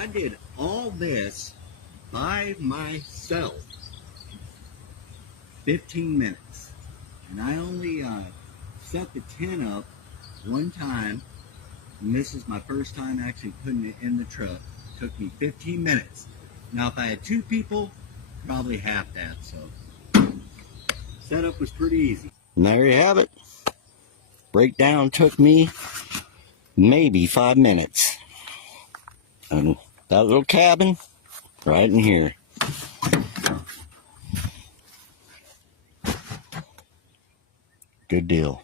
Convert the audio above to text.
I did all this by myself. 15 minutes. And I only set the tent up one time. And this is my first time actually putting it in the truck. It took me 15 minutes. Now if I had 2 people, probably half that. So setup was pretty easy. And there you have it. Breakdown took me maybe 5 minutes. And that little cabin right in here. Good deal.